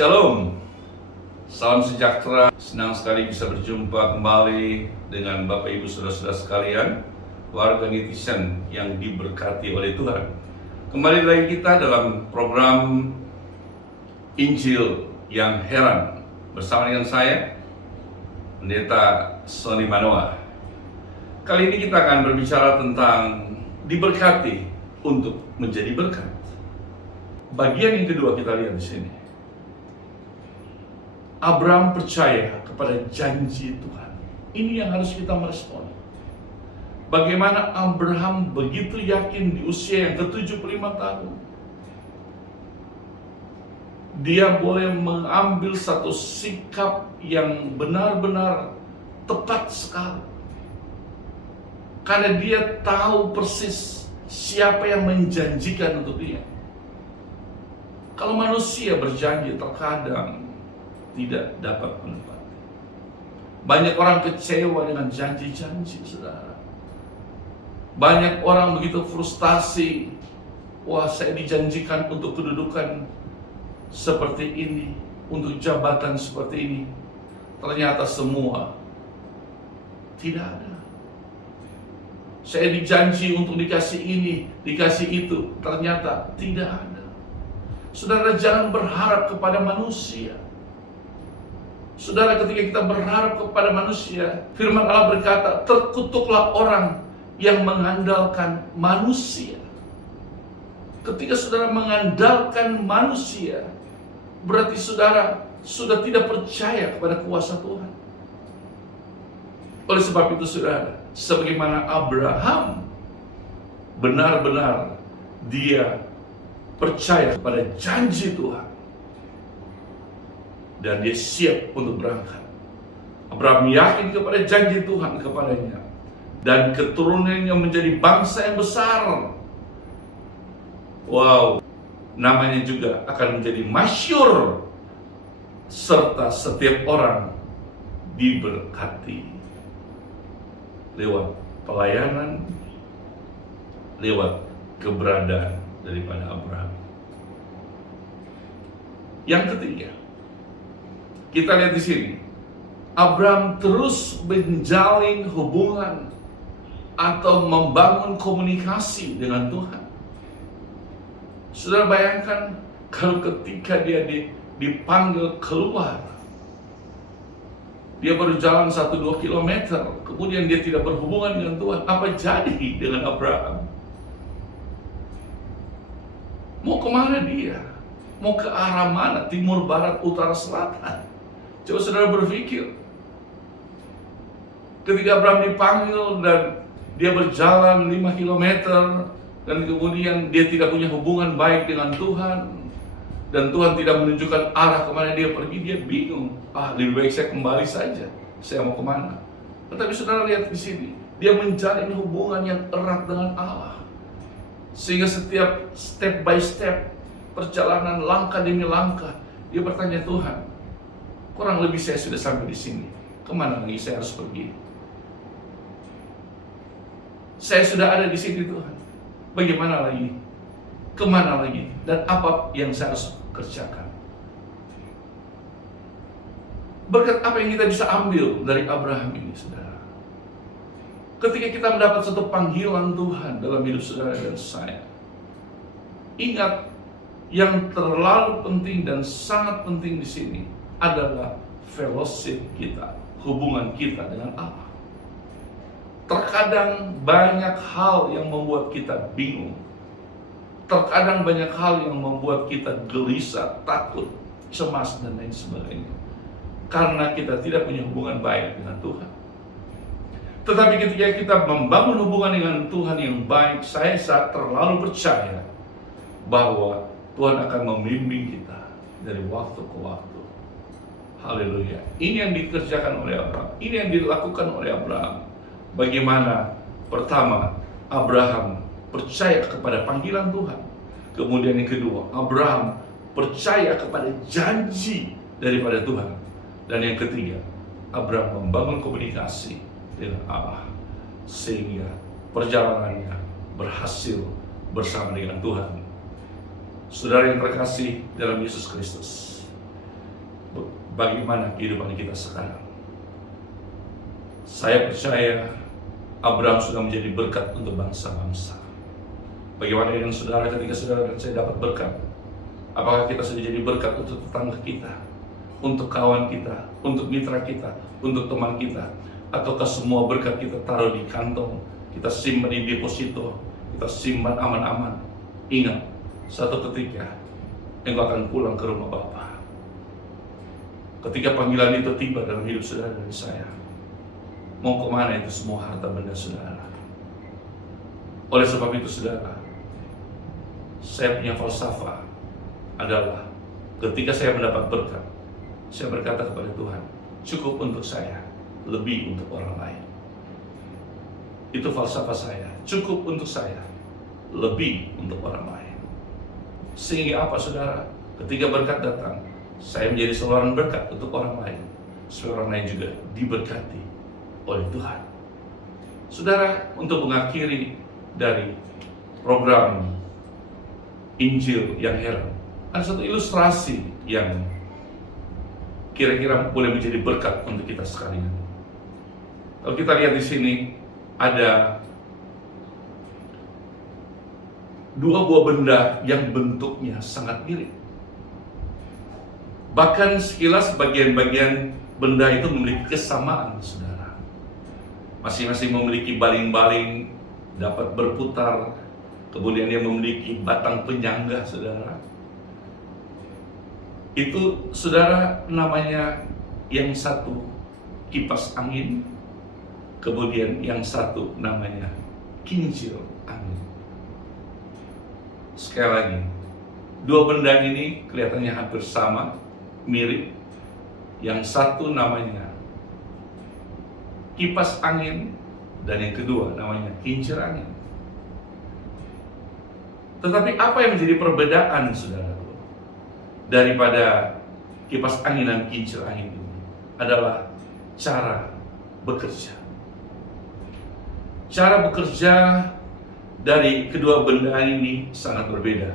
Shalom, salam sejahtera. Senang sekali bisa berjumpa kembali dengan Bapak Ibu Saudara-saudara sekalian, warga netizen yang diberkati oleh Tuhan. Kembali lagi kita dalam program Injil yang Heran bersama dengan saya, Pendeta Sony Manoa. Kali ini kita akan berbicara tentang diberkati untuk menjadi berkat. Bagian yang kedua kita lihat di sini. Abraham percaya kepada janji Tuhan. Ini yang harus kita merespon. Bagaimana Abraham begitu yakin di usia yang ke-75 tahun. Dia boleh mengambil satu sikap yang benar-benar tepat sekali. Karena dia tahu persis siapa yang menjanjikan untuk dia. Kalau manusia berjanji terkadang tidak dapat menepati. Banyak orang kecewa dengan janji-janji, saudara. Banyak orang begitu frustasi. Wah, saya dijanjikan untuk kedudukan seperti ini, untuk jabatan seperti ini. Ternyata semua tidak ada. Saya dijanji untuk dikasih ini, dikasih itu. Ternyata tidak ada. Saudara, jangan berharap kepada manusia. Saudara, ketika kita berharap kepada manusia, firman Allah berkata, terkutuklah orang yang mengandalkan manusia. Ketika saudara mengandalkan manusia, berarti saudara sudah tidak percaya kepada kuasa Tuhan. Oleh sebab itu saudara, sebagaimana Abraham benar-benar dia percaya kepada janji Tuhan, dan dia siap untuk berangkat. Abraham yakin kepada janji Tuhan kepadanya, dan keturunannya menjadi bangsa yang besar. Wow, namanya juga akan menjadi masyhur, serta setiap orang diberkati lewat pelayanan, lewat keberadaan daripada Abraham. Yang ketiga, kita lihat di sini, Abraham terus menjalin hubungan atau membangun komunikasi dengan Tuhan. Saudara bayangkan kalau ketika dia dipanggil keluar, dia baru jalan 1-2 kilometer, kemudian dia tidak berhubungan dengan Tuhan. Apa jadi dengan Abraham? Mau kemana dia? Mau ke arah mana? Timur, barat, utara, selatan? Coba saudara berpikir, ketika Abraham dipanggil dan dia berjalan 5 km dan kemudian dia tidak punya hubungan baik dengan Tuhan, dan Tuhan tidak menunjukkan arah kemana dia pergi, dia bingung. Lebih baik saya kembali saja. Saya mau kemana? Tetapi saudara lihat di sini, dia menjalin hubungan yang erat dengan Allah, sehingga setiap step by step perjalanan, langkah demi langkah, dia bertanya, Tuhan, kurang lebih saya sudah sampai di sini. Kemana lagi saya harus pergi? Saya sudah ada di sini, Tuhan. Bagaimana lagi? Kemana lagi? Dan apa yang saya harus kerjakan? Berkat apa yang kita bisa ambil dari Abraham ini, saudara? Ketika kita mendapat satu panggilan Tuhan dalam hidup saudara dan saya, ingat, yang terlalu penting dan sangat penting di sini adalah fellowship kita, hubungan kita dengan Allah. Terkadang banyak hal yang membuat kita bingung. Terkadang banyak hal yang membuat kita gelisah, takut, cemas, dan lain sebagainya. Karena kita tidak punya hubungan baik dengan Tuhan. Tetapi ketika kita membangun hubungan dengan Tuhan yang baik, saya terlalu percaya bahwa Tuhan akan membimbing kita dari waktu ke waktu. Haleluya. Ini yang dikerjakan oleh Abraham. Ini yang dilakukan oleh Abraham. Bagaimana? Pertama, Abraham percaya kepada panggilan Tuhan. Kemudian yang kedua, Abraham percaya kepada janji daripada Tuhan. Dan yang ketiga, Abraham membangun komunikasi dengan Allah, sehingga perjalanannya berhasil bersama dengan Tuhan. Saudara yang terkasih dalam Yesus Kristus, bagaimana kehidupan kita sekarang. Saya percaya Abraham sudah menjadi berkat untuk bangsa-bangsa. Bagaimana dengan saudara ketika saudara dan saya dapat berkat? Apakah kita sudah jadi berkat untuk tetangga kita, untuk kawan kita, untuk mitra kita, untuk teman kita? Ataukah semua berkat kita taruh di kantong, kita simpan di deposito, kita simpan aman-aman? Ingat, satu ketika engkau akan pulang ke rumah Bapa. Ketika panggilan itu tiba dalam hidup saudara dan saya, mau kemana itu semua harta benda saudara? Oleh sebab itu saudara, saya punya falsafah adalah ketika saya mendapat berkat, saya berkata kepada Tuhan, cukup untuk saya, lebih untuk orang lain. Itu falsafah saya, cukup untuk saya, lebih untuk orang lain. Sehingga apa saudara? Ketika berkat datang, saya menjadi seorang berkat untuk orang lain, supaya orang lain juga diberkati oleh Tuhan. Saudara, untuk mengakhiri dari program Injil yang heran, ada satu ilustrasi yang kira-kira boleh menjadi berkat untuk kita sekalian. Kalau kita lihat di sini, ada dua buah benda yang bentuknya sangat mirip. Bahkan sekilas bagian-bagian benda itu memiliki kesamaan, saudara. Masing-masing memiliki baling-baling, dapat berputar, kemudian dia memiliki batang penyangga, saudara. Itu, saudara, namanya yang satu kipas angin, kemudian yang satu namanya kincir angin. Sekali lagi, dua benda ini kelihatannya hampir sama, mirip. Yang satu namanya kipas angin, dan yang kedua namanya kincir angin. Tetapi apa yang menjadi perbedaan, saudara, daripada kipas angin dan kincir angin ini adalah cara bekerja. Cara bekerja dari kedua benda ini sangat berbeda.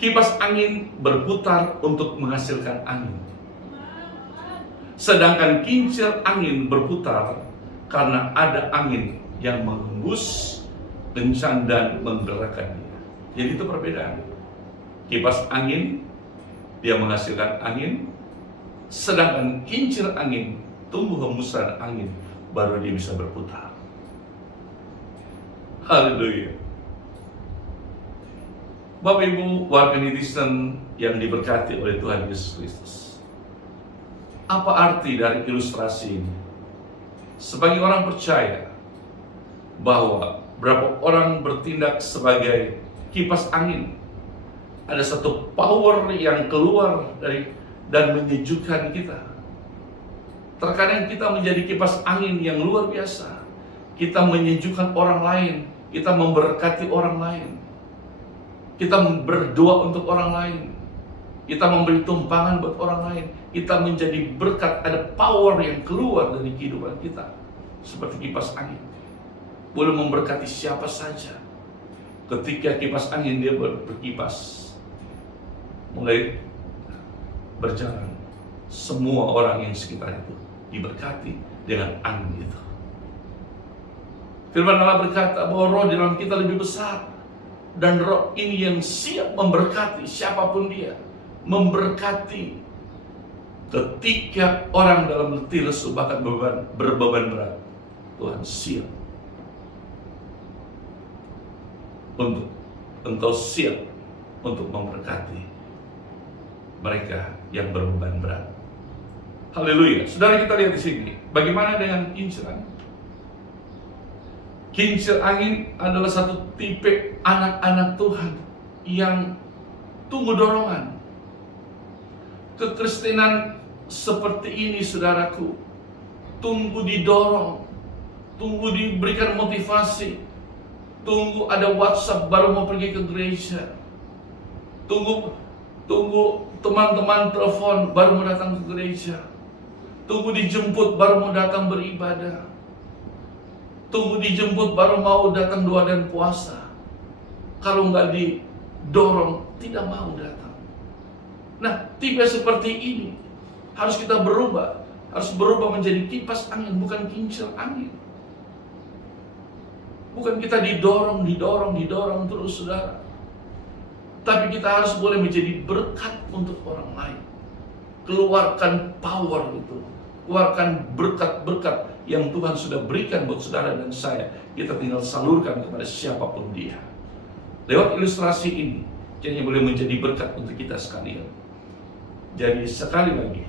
Kipas angin berputar untuk menghasilkan angin, sedangkan kincir angin berputar karena ada angin yang menghembus, kencang, dan menggerakkan dia. Jadi itu perbedaan. Kipas angin, dia menghasilkan angin, sedangkan kincir angin, tunggu hembusan angin, baru dia bisa berputar. Haleluya. Bapak Ibu warga netizen yang diberkati oleh Tuhan Yesus Kristus, apa arti dari ilustrasi ini? Sebagai orang percaya bahwa berapa orang bertindak sebagai kipas angin, ada satu power yang keluar dari dan menyejukkan kita. Terkadang kita menjadi kipas angin yang luar biasa. Kita menyejukkan orang lain, kita memberkati orang lain, kita berdoa untuk orang lain, kita memberi tumpangan buat orang lain, kita menjadi berkat. Ada power yang keluar dari kehidupan kita seperti kipas angin, boleh memberkati siapa saja. Ketika kipas angin dia berkipas, mulai berjalan, semua orang yang sekitar itu diberkati dengan angin itu. Firman Allah berkata bahwa roh di dalam kita lebih besar, dan roh ini yang siap memberkati siapapun dia, memberkati ketika orang dalam letih lesu bahkan berbeban berat. Tuhan siap untuk engkau, siap untuk memberkati mereka yang berbeban berat. Haleluya. Saudara, kita lihat di sini, bagaimana dengan kincir angin? Kincir angin adalah satu tipe anak-anak Tuhan yang tunggu dorongan. Kekristenan seperti ini, saudaraku, tunggu didorong, tunggu diberikan motivasi, tunggu ada WhatsApp baru mau pergi ke gereja, tunggu teman-teman telepon baru mau datang ke gereja, tunggu dijemput baru mau datang beribadah, tunggu dijemput baru mau datang doa dan puasa. Kalau nggak didorong, tidak mau datang. Nah, tipe seperti ini harus kita berubah. Harus berubah menjadi kipas angin, bukan kincir angin. Bukan kita didorong terus, saudara. Tapi kita harus boleh menjadi berkat untuk orang lain. Keluarkan power itu. Keluarkan berkat-berkat yang Tuhan sudah berikan buat saudara dan saya. Kita tinggal salurkan kepada siapapun dia. Lewat ilustrasi ini, kiranya boleh menjadi berkat untuk kita sekalian. Jadi sekali lagi,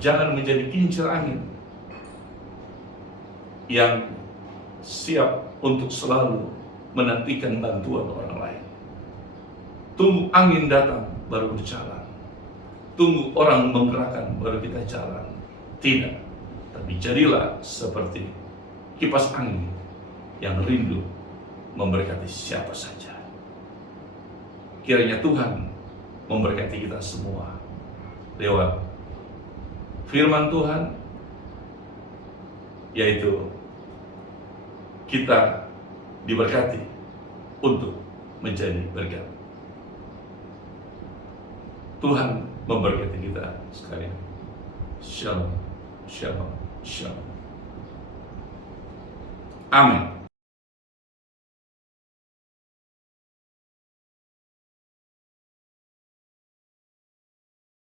jangan menjadi kincir angin yang siap untuk selalu menantikan bantuan orang lain. Tunggu angin datang baru berjalan. Tunggu orang menggerakkan baru kita jalan. Tidak, tapi jadilah seperti kipas angin yang rindu memberkati siapa saja. Kiranya Tuhan memberkati kita semua lewat firman Tuhan, yaitu kita diberkati untuk menjadi berkat. Tuhan memberkati kita sekalian. Shalom, shalom, shalom. Amin.